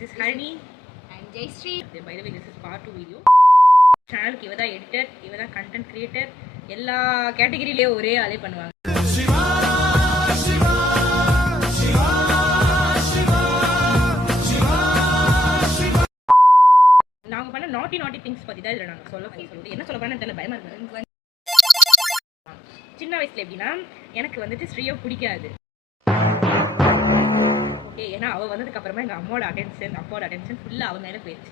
This is Harini and Jayshree. By the way, this is part 2 video. Channel ki ivada editor, ivada content creator, ella category le ore adhe பண்ணுவாங்க. Shiva Shiva Shiva Shiva Shiva Shiva. நாங்க பண்ண naughty things பத்தி தான் இதல நாங்க சொல்ல போறோம். என்ன சொல்ல போறேன்னு தெரியல, பயமா இருக்கு. சின்ன வயசுல எப்படின்னா எனக்கு வந்துட்டு ஸ்ரீயோ பிடிக்காது. ஓகே, ஏன்னா அவ வந்ததுக்கு அப்புறமா எங்க அம்மாவோட அட்டென்ஷன் ஃபுல்லா அவ மேல போயிடுச்சு.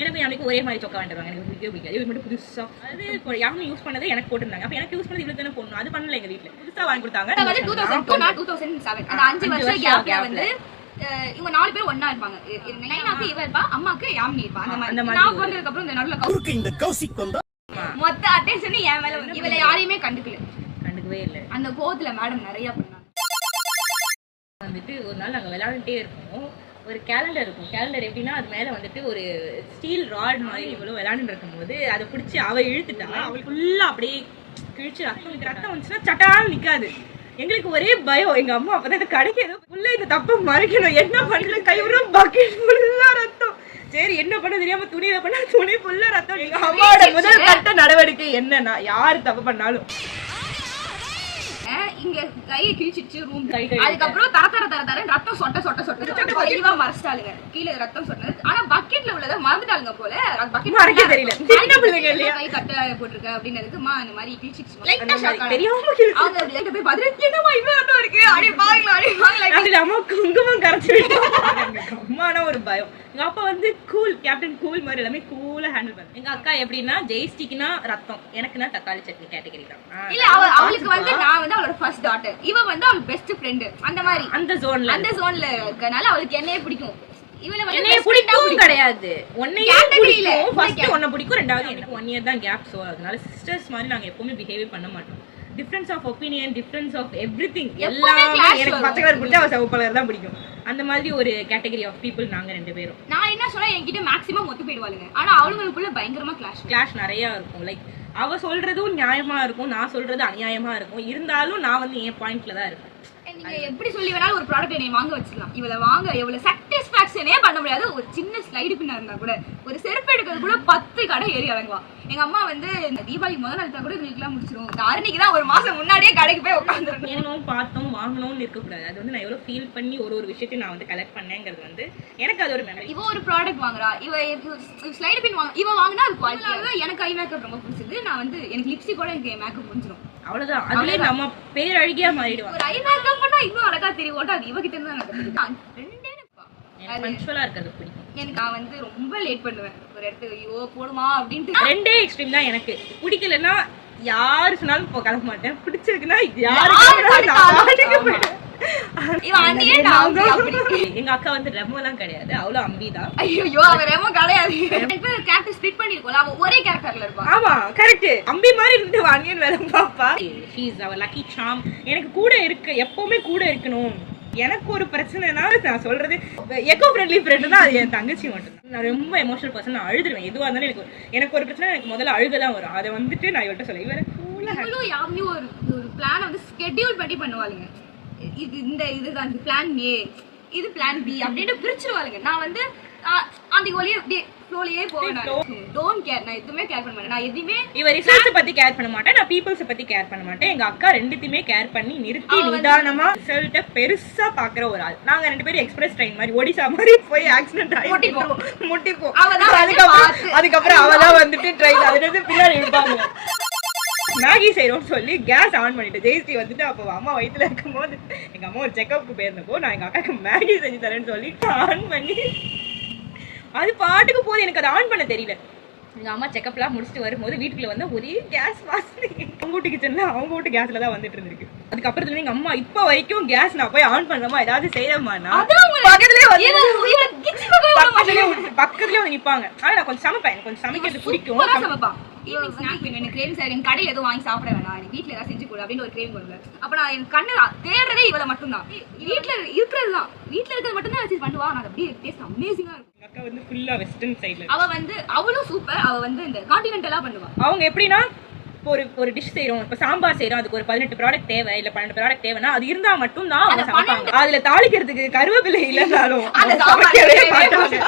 எனக்கு எனக்கு ஒரே மாதிரி சொக்கா வேண்டுவாங்க, எனக்கு பிடிக்கவே பிடிக்காது. இது மட்டும் புதுசா அது யாரும் யூஸ் பண்ணதே எனக்கு போட்டுருந்தாங்க. அப்ப எனக்கு யூஸ் பண்ணது இவ்வளவு தானே போடணும், அது பண்ணல. எங்க வீட்டுல புதுசா வாங்கி கொடுத்தாங்க. 2007 அந்த 5 வருஷம் கேப்ல வந்து இவங்க 4 பேர் ஒண்ணா இருப்பாங்க. நைனாக்கு இவ இருப்பா, அம்மாக்கு யாமினி இருப்பா. அந்த மாதிரி நான் வந்ததுக்கு அப்புறம் இந்த நடுவுல இந்த கௌசிக் வந்தா மொத்த அட்டென்ஷன் என் மேல வந்து இவளை யாரையுமே கண்டுக்கவே இல்ல. அந்த கோவத்துல மேடம் நிறைய பண்ணாங்க. வந்துட்டு ஒரு நாள் நாங்க விளையாண்டுட்டே இருக்கோம். ஒரு கேலண்டர் இருக்கும். கேலண்டர் எப்படின்னா அது மேல வந்துட்டு ஒரு ஸ்டீல் ராட் மாதிரி இவ்வளவு விளையாண்டு இருக்கும் போது அதை பிடிச்சி அவ இழுத்துட்டா. அவளுக்கு ஃபுல்லா அப்படியே கிழிச்சு ரத்தம் வந்துச்சுன்னா சட்டாலும் நிக்காது. எங்களுக்கு ஒரே பயம். எங்க அம்மா அப்பதான் இந்த கடைக்கு ஏதோ ஃபுல்லா இந்த தப்பை மறைக்கணும், என்ன பண்றது, கைவிடும் பக்கெட் ஃபுல்லா ரத்தம். சரி என்ன பண்ண தெரியாம துணியில பண்ணா துணி ஃபுல்லா ரத்தம். எங்க அம்மாவோட முதல் கட்ட நடவடிக்கை என்னன்னா யாரு தப்பு பண்ணாலும் இங்க கையை கிழிச்சிச்சு ரூம். அதுக்கப்புறம் தர ரத்தம் சொட்ட தெளிவா மறைச்சிட்டாளுங்க. கீழே ரத்தம் சொன்னது. ஆனா பக்கெட்ல உள்ளத மறந்துட்டாளுங்க போல. பக்கெட் மறைக்க தெரியல. சின்ன பிள்ளைங்க இல்லையா, கை கட்ட போட்டுருக்க அப்படினதுக்குமா இந்த மாதிரி கிழிச்சிச்சு. லைட்டா ஷாக் தெரியாம அவங்க லைட்டா போய் பாத்துட்டு என்னமா இவ்ளோ ரத்தம் இருக்கு அடி பாருங்க. அதுல அம்மா குங்குமம் கரைச்சு விட்டாங்க. அம்மானா ஒரு பயம். எங்க அப்பா வந்து கூல், கேப்டன் கூல் மாதிரி எல்லாமே கூலா ஹேண்டில் பண்ணு. எங்க அக்கா எப்படின்னா ஜெய்ஸ்டிக்குனா ரத்தம், எனக்குனா தக்காளி சட்னி கேட்டகரி தான். இல்ல அவளுக்கு வந்து நான் வந்து அவளோட ஃபர்ஸ்ட் டாட்டர், இவ வந்து அவள் பெஸ்ட் ஃப்ரெண்ட். அந்த மாதிரி அந்த ஜோன்ல இருக்கனால அவளுக்கு என்னையே பிடிக்கும். இவள வந்து என்னையே பிடிக்கும் கிடையாது, ஒன்னையே பிடிக்கும். ஃபர்ஸ்ட் ஒன்ன பிடிக்கும், ரெண்டாவது எனக்கு 1 இயர் தான் கேப். சோ அதனால சிஸ்டர்ஸ் மாதிரி நாங்க எப்பவுமே பிஹேவ் பண்ண மாட்டோம். Difference of opinion, difference of everything எல்லாமே. எனக்கு பச்சை கலர் பிடிச்சா அவ சிவப்பு கலர் தான் பிடிக்கும். அந்த மாதிரி ஒரு கேட்டகரி ஆஃப் பீப்புள் நாங்க ரெண்டு பேரும். நான் என்ன சொல்ல, என்கிட்ட மேக்ஸிமம் ஒத்து போயிடுவாளுங்க. ஆனா அவங்களுக்குள்ள பயங்கரமா கிளாஷ் நிறைய இருக்கும். லைக் அவ சொல்றதும் நியாயமா இருக்கும், நான் சொல்றது அநியாயமா இருக்கும். இருந்தாலும் நான் வந்து என் பாயிண்ட்ல தான் இருப்பேன். நீங்க எப்படி சொல்லி வேணாலும் ஒரு ப்ராடக்ட் நீ வாங்க வச்சுக்கலாம். இவளை வாங்க எவ்வளவு சாட்டிஸ்பாக்சனே பண்ண முடியாது. ஒரு சின்ன ஸ்லைடு பின்னா இருந்தா கூட, ஒரு செருப்பு எடுக்கிறது கூட 10 கடை ஏறி இறங்குவா. எங்க அம்மா வந்து இந்த தீபாவளி முதல் நாள் கூட வீட்டுலாம் முடிச்சிடும். தாரணிக்கு தான் ஒரு மாசம் முன்னாடியே கடைக்கு போய் உட்காந்துருக்கணும். வேணும் பார்த்தோம் வாங்கணும்னு இருக்கக்கூடாது. அது வந்து நான் எவ்வளவு ஃபீல் பண்ணி ஒரு விஷயத்தையும் நான் வந்து கலெக்ட் பண்ணேங்கிறது வந்து எனக்கு அது ஒரு மெமரி. இவ ஒரு ப்ராடக்ட் வாங்குறா, இவ ஸ்லைடு பின் வாங்க, இவ வாங்கினா அது குவாலிட்டியாக. எனக்கு ஐ மேக்கப் ரொம்ப பிடிச்சது. நான் வந்து எனக்கு லிப்ஸ்டிக் கூட எனக்கு மேக்கப் முடிஞ்சிடும். அவ்வளவுதான். அதுல நம்ம பேர் அழகியா மாறிடுவாங்க. ஒரு ஐ மேக்கப் பண்ணா இன்னும் அழகா தெரியும். அது இவ கிட்ட இருந்து தான் எனக்கு ரெண்டே நிப்பா. பஞ்சுவலா இருக்கிறது பிடிக்கும். எனக்கு நான் வந்து ரொம்ப லேட் பண்ணுவேன் ஒரு இடத்துக்கு. ஐயோ போடுமா அப்படின்ட்டு. ரெண்டே எக்ஸ்ட்ரீம் தான் எனக்கு. பிடிக்கலன்னா யாரு சொன்னாலும் கிளம்ப மாட்டேன். பிடிச்சிருக்குன்னா யாரு. எங்க அக்கா வந்து ரெமோலாம் கிடையாது, அவ்வளவு அம்பிதான். ஐயோ அவ ரெமோ கிடையாது. கேரக்டர் ஸ்பிளிட் பண்ணிருக்கோம். அவ ஒரே கேரக்டர்ல இருப்பா. ஆமா கரெக்ட். அம்பி மாதிரி இருந்து வாங்கின்னு வேற பாப்பா. She is our lucky charm. எனக்கு கூட இருக்கு, எப்பவுமே கூட இருக்கணும். எனக்கு ஒரு பிரச்சனைனா நான் சொல்றது எக்கோ ஃப்ரெண்ட்லி ஃப்ரெண்ட் தான். அது என் தங்கச்சி மட்டும். நான் ரொம்ப எமோஷனல் பர்சன். நான் அழுதுருவேன் எதுவா இருந்தாலும். எனக்கு ஒரு பிரச்சனை, எனக்கு முதல்ல அழுகதான் வரும். அதை வந்துட்டு நான் இவர்கிட்ட சொல்ல இவரை யாருமே ஒரு பிளான் வந்து ஸ்கெட்யூல் பண்ணி பண்ணுவாளுங்க. இது இந்த இதுதான் பிளான் ஏ, இது பிளான் பி அப்படின்னு பிரிச்சுருவாளுங்க. நான் வந்து அந்த ஒலியே ஃப்ளோலயே போவேன். Don't care. நான் எதுவுமே கேர் பண்ண மாட்டேன். நான் எதுவுமே இவ ரிசல்ட்ஸ் பத்தி கேர் பண்ண மாட்டேன், நான் பீப்பிள்ஸ் பத்தி கேர் பண்ண மாட்டேன். எங்க அக்கா ரெண்டுத்தையுமே கேர் பண்ணி நிறுத்தி நிதானமா ரிசல்ட்ட பெருசா பாக்குற ஒரு ஆள். நாங்க ரெண்டு பேரும் எக்ஸ்பிரஸ் ட்ரெயின் மாதிரி ஒடிசா மாதிரி போய் ஆக்சிடென்ட் ஆகி முட்டிப்போம். அதுக்கப்புறம் அவதான் வந்துட்டு ட்ரெயின் அதுல பின்னாடி இருப்பாங்க. மேகி செய்யறோம்னு சொல்லி கேஸ் ஆன் பண்ணிட்டு ஜெயஸ்ரீ வந்துட்டு அப்போ அம்மா வயிற்றுல இருக்கும் போது எங்க அம்மா ஒரு செக்அப்க்கு போயிருந்தப்போ நான் எங்க அக்காக்கு மேகி செஞ்சு தரேன்னு சொல்லி ஆன் பண்ணி அது பாட்டுக்கு போது. எனக்கு அதை ஆன் பண்ண தெரியல. எங்க அம்மா செக்அப்லாம் முடிச்சுட்டு வரும்போது வீட்டுக்குள்ள வந்து ஒரே கேஸ் வாசனை. அவங்க வீட்டு கிச்சன்ல அவங்க வீட்டு கேஸ்ல தான் வந்துட்டு இருந்திருக்கு. அதுக்கப்புறத்துல எங்க அம்மா இப்ப வரைக்கும் கேஸ் நான் போய் ஆன் பண்ணலாமா ஏதாவது செய்யறமானா பக்கத்துலயே வந்து நிப்பாங்க. ஆனா நான் கொஞ்சம் சமைப்பேன், எனக்கு கொஞ்சம் சமைக்கிறது பிடிக்கும். கடையில் எதுவும் வாங்கி சாப்பிட வேணாம், எனக்கு வீட்டுல ஏதாவது செஞ்சு கொடு அப்படின்னு ஒரு கிரேவிங் பண்ணுவேன். அப்ப நான் என் கண்ணு தேடுறதே இவளை மட்டும்தான். வீட்டுல இருக்கிறதுதான், வீட்டுல இருக்கிறது மட்டும்தான் வச்சு பண்ணுவா. நான் அப்படியே டேஸ்ட் அமேசிங்கா இருக்கும். அக்கா வந்து ஃபுல்லா வெஸ்டர்ன் சைடுல. அவ வந்து அவளும் சூப்பர். அவ வந்து இந்த கான்டினென்டலா பண்ணுவா. அவங்க எப்படின்னா இப்போ ஒரு டிஷ் செய்றோம், இப்போ சாம்பார் செய்றோம், அதுக்கு ஒரு 18 ப்ராடக்ட் தேவை இல்ல 12 ப்ராடக்ட் தேவைன்னா அது இருந்தா மட்டும் தான் அவங்க சமைப்பாங்க. அதுல தாளிக்கிறதுக்கு கருவேப்பிலை இல்லனாலும் சமைக்கவே மாட்டாங்க.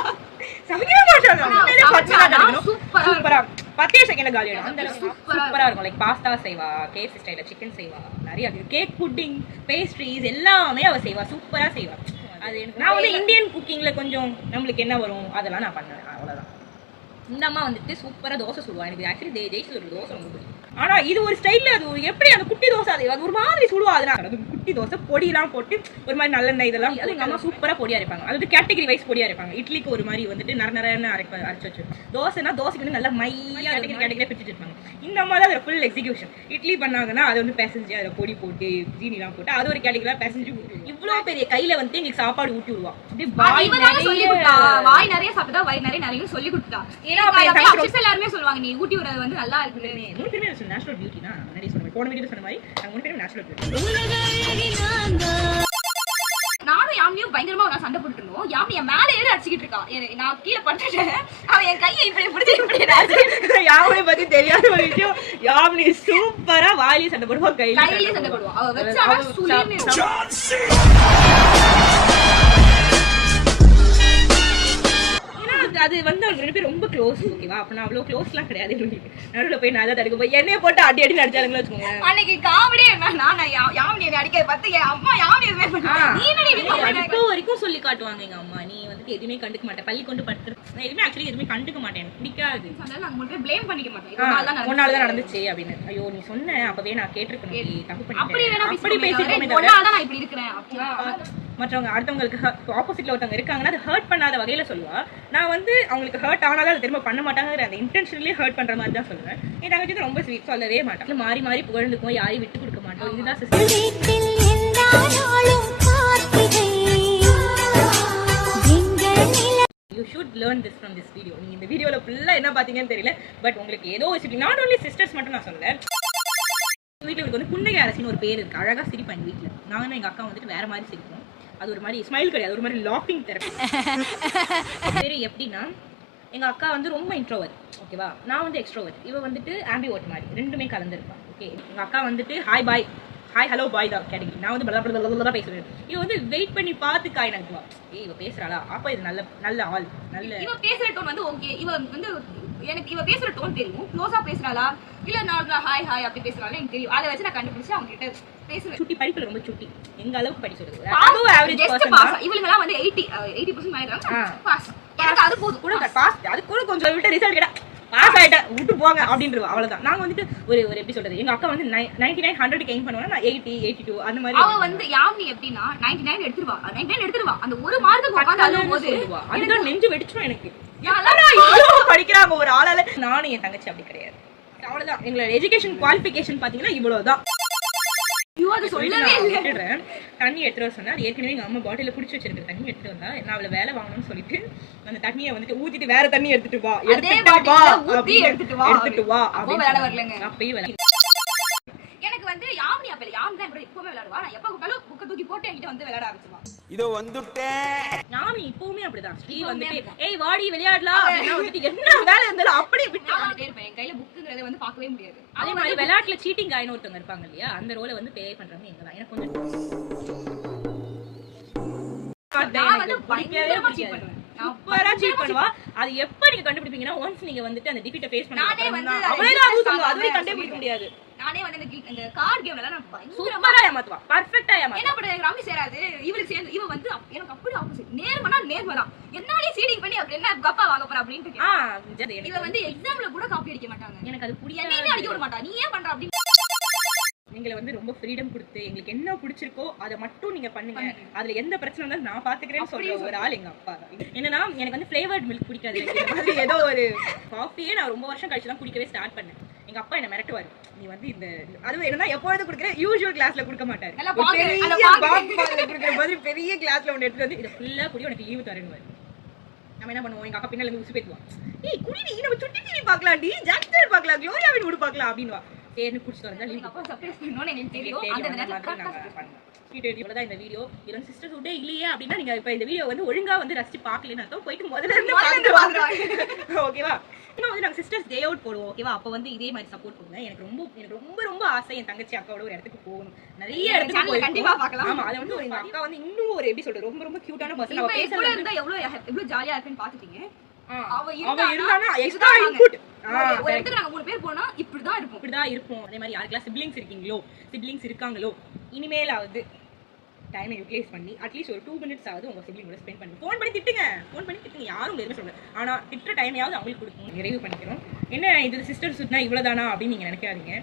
சூப்பரா 10 செகண்ட்ல காலி ஆயிடும். அந்த சூப்பரா இருக்கும். லைக் பாஸ்தா செய்வா, KFC ஸ்டைல்ல சிக்கன் செய்வா, நிறைய கேக், புட்டிங், பேஸ்ட்ரீஸ் எல்லாமே அவ செய்வா, சூப்பரா செய்வா. அது எனக்கு நான் வந்து இந்தியன் குக்கிங்ல கொஞ்சம் நம்மளுக்கு என்ன வரும் அதெல்லாம் நான் பண்ணுவேன், அவ்வளவுதான். இந்த அம்மா வந்துட்டு சூப்பரா தோசை சுடுவா. எனக்கு ஆக்சுவலி ஜெயிச்சு ஒரு தோசை ரொம்ப பிடிக்கும். ஆனா இது ஒரு ஸ்டைல்ல அது எப்படி அந்த குட்டி தோசை அது ஒரு மாதிரி சுடுவா. அது குட்டி தோசை பொடியெல்லாம் போட்டு ஒரு மாதிரி நல்லெண்ணெய் இதெல்லாம் அது எங்க அம்மா சூப்பரா பொடியா அரைப்பாங்க. அது கேட்டகரி வைஸ் பொடியா அரைப்பாங்க. இட்லிக்கு ஒரு மாதிரி வந்துட்டு நரநரன்னு அரைச்சு வச்சு, தோசைனா தோசைக்கு வந்து நல்லா மையா கேட்டகரி பிரிச்சுட்டு இருப்பாங்க. இந்த அம்மா தான் அதில் ஃபுல் எக்ஸிகியூஷன். இட்லி பண்ணாங்கன்னா அது வந்து பேசஞ்சு அதில் பொடி போட்டு ஜீனிலாம் போட்டு அது ஒரு கேட்டகரியா பேசஞ்சு இவ்வளோ பெரிய கையில வந்து எங்களுக்கு சாப்பாடு ஊட்டி விடுவா. வாய் நிறைய சாப்பிட்டா வயிறு நிறைய சொல்லி கொடுத்தா. எல்லாருமே சொல்லுவாங்க நீ ஊட்டி விடுறது வந்து நல்லா இருக்குது. மூணு பேருமே நேச்சுரல் பியூட்டி தான். நிறைய சொன்ன போன வீடியோ சொன்ன மாதிரி நாங்கள் மூணு பேரும் நேச்சுரல் பியூட்டி. நானும் யாமினியும் பயங்கரமா ஒரு சண்டை போட்டு இருந்தோம். யாமினி என் மேல ஏறி அடிச்சுக்கிட்டு இருக்கா. நான் கீழே பட்டுட்டேன். அவன் என் கையை இப்படி பிடிச்சி யாமினி பத்தி தெரியாத ஒரு விஷயம், யாமினி சூப்பரா வாயிலே சண்டை போடுவா, கையிலே சண்டை போடுவா. அவ வச்சானா சுளின்னு அது வந்து அவங்க ரெண்டு பேரும் ரொம்ப க்ளோஸ். ஓகேவா? அப்ப நான் அவ்வளவு க்ளோஸ்லாம் கிடையாது. நடுவில் போய் நான் தான் தடுக்க போய் என்னைய போட்டு அடி அடி நடிச்சாருங்களா வச்சுக்கோங்க. அன்னைக்கு காமெடி என்னன்னா நான் யாமினியை அடிக்க பார்த்து என் அம்மா யாமினியை இப்போ வரைக்கும் சொல்லி காட்டுவாங்க எங்க அம்மா, நீ வந்துட்டு எதுவுமே கண்டுக்க மாட்டேன், பள்ளி கொண்டு படுத்து நான் எதுவுமே ஆக்சுவலி எதுவுமே கண்டுக்க மாட்டேன், எனக்கு பிடிக்காது. அதனால நாங்க உங்களுக்கு ப்ளேம் பண்ணிக்க மாட்டோம். ஒன்னாலதான் நடந்துச்சு அப்படின்னு. ஐயோ நீ சொன்ன அப்பவே நான் கேட்டிருக்கணும், தப்பு பண்ணிட்டேன் அப்படி பேசிட்டோமே. நான் இப்படி இருக்கிறேன். மற்றவங்க அடுத்தவங்களுக்கு ஆப்போசிட்ல ஒருத்தவங்க இருக்காங்கன்னா அது ஹர்ட் பண்ணாத வகையில சொல்லுவா. நான் வந்து அவங்களுக்கு ஹர்ட் ஆனாதான் அதை திரும்ப பண்ண மாட்டாங்கிற அந்த இன்டென்ஷன்லயே ஹர்ட் பண்ற மாதிரி தான் சொல்லுவேன். என் தங்கச்சி ரொம்ப ஸ்வீட், சொல்லவே மாட்டேன். மாறி மாறி புகழ்ந்துக்கும், யாரையும் விட்டு கொடுக்க மாட்டோம். இதுதான் system. You should learn this from this video. நீங்க இந்த வீடியோல ஃபுல்லா என்ன பாத்தீங்கன்னு தெரியல, பட் உங்களுக்கு ஏதோ ஒரு நாட் only சிஸ்டர்ஸ் மட்டும் நான் சொல்லல. வீட்டுல இவருக்கு வந்து புன்னகை அரசின்னு ஒரு பேர் இருக்கு. அழகா சிரிப்பாங்க வீட்டுல. நானும் எங்க அக்கா வந்துட்டு வேற மாதிரி சிரிப்போம். அது ஒரு மாதிரி ஸ்மைல் கிடையாது, ஒரு மாதிரி லாஃபிங் தெரப்பி. பேரு எப்படின்னா எங்க அக்கா வந்து ரொம்ப இன்ட்ரோவர்ட், ஓகேவா? நான் வந்து எக்ஸ்ட்ரோவர்ட். இவ வந்துட்டு ஆம்பிவர்ட் மாதிரி ரெண்டுமே கலந்துருப்பான். ஓகே, எங்க அக்கா வந்துட்டு ஹாய் பாய், ஹாய் ஹலோ பாய் தான் கேட்டீங்க. நான் வந்து பல பேசுவேன். இவ வந்து வெயிட் பண்ணி பார்த்து காய் நக்குவா. இவ பேசுறாளா அப்ப இது நல்ல ஆள், நல்ல இவ பேசுற டோன் வந்து ஓகே. இவ வந்து எனக்கு இவ பேசுற டோன் தெரியும். க்ளோஸா பேசுறாளா இல்ல நார்மலா ஹாய் ஹாய் அப்படி பேசுறாளா எனக்கு தெரியும். அதை வச்சு நான் கண்டுபிடிச்சு அவங்க கிட்ட பேசுவேன். சுட்டி படிப்புல ரொம்ப சுட்டி, எங்க அளவுக்கு படிச்சிருக்கு. அதுவும் ஆவரேஜ் பர்சன் தான். இவங்கலாம் வந்து 80% மேல இருக்காங்க. பாஸ். எனக்கு அது போதும் கூட பாஸ். அது கூட கொஞ்சம் விட்டு ரிசல்ட் கேட்டா பாஸ் ஆயிட்டேன் விட்டு போங்க அப்படின்றவா. அவ்வளவுதான். நாங்க வந்துட்டு ஒரு எப்படி சொல்றது, எங்க அக்கா வந்து 99 100 கெயின் பண்ணுவாங்க, நான் 80 82 அந்த மாதிரி. அவ வந்து யாமினி எப்படின்னா 99 எடுத்துருவா, 99 எடுத்துருவா. அந்த ஒரு மார்க்கு உட்கார்ந்து அழும்போது அதுதான் நெஞ்சு வெடிச்சிரும் எனக்கு. படிக்கிறாங்க ஒரு ஆளால. நானும் என் தங்கச்சி அப்படி கிடையாது. அவ்வளவுதான். எங்களோட எஜுகேஷன் குவாலிஃபிகேஷன் பாத்தீங்கன்னா இவ்வளவுதான். தண்ணி எடுத்துட்டு வர சொன்னா, ஏற்கனவே எங்க அம்மா பாட்டில குடிச்சு வச்சிருக்க தண்ணி எடுத்துட்டு வந்தா, நான் அவளை வேலை வாங்கணும்னு சொல்லிட்டு அந்த தண்ணியை வந்துட்டு ஊத்திட்டு வேற தண்ணி எடுத்துட்டு வா, எடுத்துட்டு வா அப்பயே வேலை. எனக்கு வந்து யாமினி அப்ப யாமினி தான் எப்பவுமே விளையாடுவா. நான் எப்ப கூப்பிட்டாலும் புக்க தூக்கி போட்டு என்கிட்ட வந்து விளையாட ஆரம்பிச்சுவா. இதோ வந்துட்டேன். யாமினி இப்பவுமே அப்படிதான். ஸ்ரீ வந்துட்டு ஏய் வாடி விளையாடலாம் அப்படினா வந்துட்டு என்ன வேலை இருந்தாலும் அப்படியே விட்டு வந்துட்டே இருப்பேன். என் கையில புக்குங்கறத வந்து பார்க்கவே முடியாது. அதே மாதிரி விளையாட்டுல சீட்டிங் ஆயின ஒருத்தவங்க இருப்பாங்க இல்லையா, அந்த ரோலை வந்து ப்ளே பண்றவங்க எங்க தான். எனக்கு கொஞ்சம் நான் வந்து பயங்கரமா சீட் பண்ணுவேன். சூப்பரா சீட் பண்ணுவா. அது எப்ப நீங்க கண்டுபிடிப்பீங்கன்னா ஒன்ஸ் நீங்க வந்துட்டு அந்த டிஃபீட்டை ஃபேஸ் பண்ணா நானே வந்து அதுவே கண்டுபிடிக்க முடியாது. நானே வந்து இந்த கார்ட் கேம்ல நான் சூப்பரா ஏமாத்துவா, பெர்ஃபெக்ட்டா ஏமாத்துவா. என்ன பண்றது, ரம்மி சேராது. இவளுக்கு சேர்ந்து இவ வந்து எனக்கு அப்படி ஆப்போசிட். நேர்மனா நேர்மதான். என்னாலே சீடிங் பண்ணி அப்படி என்ன கப்பா வாங்க போற அப்படினு இவ வந்து எக்ஸாம்ல கூட காப்பி அடிக்க மாட்டாங்க. எனக்கு அது புரியாது. நீயே அடிக்க விட மாட்டா. நீ ஏன் பண்ற அப்படி எங்களை வந்து ரொம்ப ஃப்ரீடம் கொடுத்து எங்களுக்கு என்ன பிடிச்சிருக்கோ அதை மட்டும் நீங்க பண்ணுங்க, அதுல எந்த பிரச்சனை இருந்தாலும் நான் பாத்துக்கிறேன்னு சொல்ற ஒரு ஆள் எங்க அப்பா தான். என்னன்னா எனக்கு வந்து ஃபிளேவர்ட் மில்க் பிடிக்காது. எனக்கு இந்த மாதிரி ஏதோ ஒரு காஃபியே நான் ரொம்ப வருஷம் கழிச்சு தான் குடிக்கவே ஸ்டார்ட் பண்ணேன். எங்க அப்பா என்ன மிரட்டுவாரு, நீ வந்து இந்த அதுவும் என்னன்னா எப்பொழுது குடுக்குற யூசுவல் கிளாஸ்ல குடுக்க மாட்டாரு, குடுக்குற மாதிரி பெரிய கிளாஸ்ல ஒன்று எடுத்து வந்து இதை ஃபுல்லா குடி உனக்கு லீவு தரேன்னு. நம்ம என்ன பண்ணுவோம், எங்க அக்கா பின்னால இருந்து உசு பேத்துவான், ஏய் குடி நம்ம சுட்டி டிவி பார்க்கலாம், டி ஜாக்ஸ்டர் பார்க்கலாம், க்ளோரியாவின் வீடு பார்க்கலாம் அப்படின்வா. தேர்னு பிடிச்சிட்டு வந்தா எங்க அப்பா சர்ப்ரைஸ் பண்ணணும்னு எனக்கு தெரியும் அந்த நேரத்துல கரெக்டா இவ்வளவுதான் இந்த வீடியோ. இதெல்லாம் சிஸ்டர் சூட்டே இல்லையே அப்படின்னா நீங்க இப்ப இந்த வீடியோ வந்து ஒழுங்கா வந்து ரசிச்சு பாக்கலன்னு அர்த்தம். போயிட்டு முதல்ல இருந்து ஓகேவா. இன்னும் வந்து நாங்க சிஸ்டர்ஸ் டே அவுட் போடுவோம் ஓகேவா. அப்ப வந்து இதே மாதிரி சப்போர்ட் பண்ணுங்க. எனக்கு ரொம்ப ரொம்ப ஆசை என் தங்கச்சி அக்காவோட ஒரு இடத்துக்கு போகணும். நிறைய இடத்துக்கு கண்டிப்பா பார்க்கலாம். ஆமா, அது வந்து எங்க அக்கா வந்து இன்னும் ஒரு எப்படி சொல்றது ரொம்ப ரொம்ப கியூட்டான பர்சன். அவ பேச இருந்தா எவ்வளவு ஜாலியா இருக்குன்னு பாத்துட்டீங்க. அவ இருந்தானா எக்ஸ்ட்ரா இன்புட். ஒரு இடத்துக்கு நாங்க 3 பேர் போனா இப்படிதான் இருப்போம். அதே மாதிரி யாருக்கெல்லாம் சிப்லிங்ஸ் இருக்காங்களோ இனிமேலாவது டைமை யூட்டிலைஸ் பண்ணி அட்லீஸ்ட் ஒரு 2 minutes ஆகுது உங்க சிப்லிங்கோட ஸ்பெண்ட் பண்ணி ஃபோன் பண்ணி திட்டுங்க யாரும் எதுவுமே சொல்லுங்க. ஆனா திட்டுற டைமையாவது அவங்களுக்கு கொடுக்கணும். நிறைவு பண்ணிக்கிறோம். என்ன இது சிஸ்டர் சுட்னா இவ்வளவுதானா அப்படின்னு நீங்க நினைக்காதீங்க.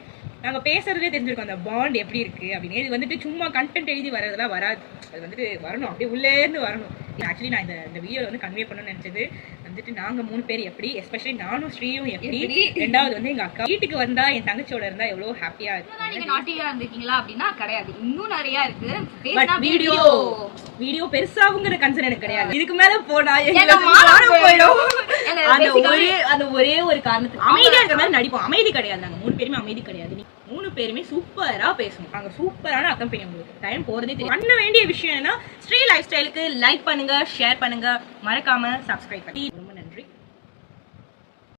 நாங்க பேசுறதே தெரிஞ்சிருக்கோம் அந்த பாண்ட் எப்படி இருக்கு அப்படின்னு. இது வந்துட்டு சும்மா கண்டென்ட் எழுதி வரதெல்லாம் வராது. அது வந்துட்டு வரணும், அப்படியே உள்ளே இருந்து வரணும். ஆக்சுவலி நான் இந்த வீடியோல வந்து கன்வே பண்ணணும்னு நினைச்சது வந்துட்டு நாங்க 3 பேர் எப்படி, எஸ்பெஷலி நானும் ஸ்ரீயும் எப்படி, ரெண்டாவது வந்து எங்க அக்கா வீட்டுக்கு வந்தா என் தங்கச்சியோட இருந்தா எவ்வளவு ஹாப்பியா இருக்கு. நீங்க நாட்டியா இருந்திருக்கீங்களா அப்படின்னா கிடையாது, இன்னும் நிறைய இருக்கு. வீடியோ பெருசாகுங்கிற கன்சர்ன் எனக்கு கிடையாது. இதுக்கு மேல போனா அந்த ஒரே ஒரு காரணத்துக்கு அமைதியா இருக்கிற மாதிரி நடிப்போம். அமைதி கிடையாது, நாங்க 3 பேருமே அமைதி கிடையாது. 3 பேருமே சூப்பரா பேசணும். நாங்க சூப்பரான அக்கம்பெனி. உங்களுக்கு டைம் போறதே தெரியும். பண்ண வேண்டிய விஷயம் என்ன, ஸ்ரீ லைஃப் ஸ்டைலுக்கு லைக் பண்ணுங்க, ஷேர் பண்ணுங்க, மறக்காம சப்ஸ்கிரைப் பண்ணி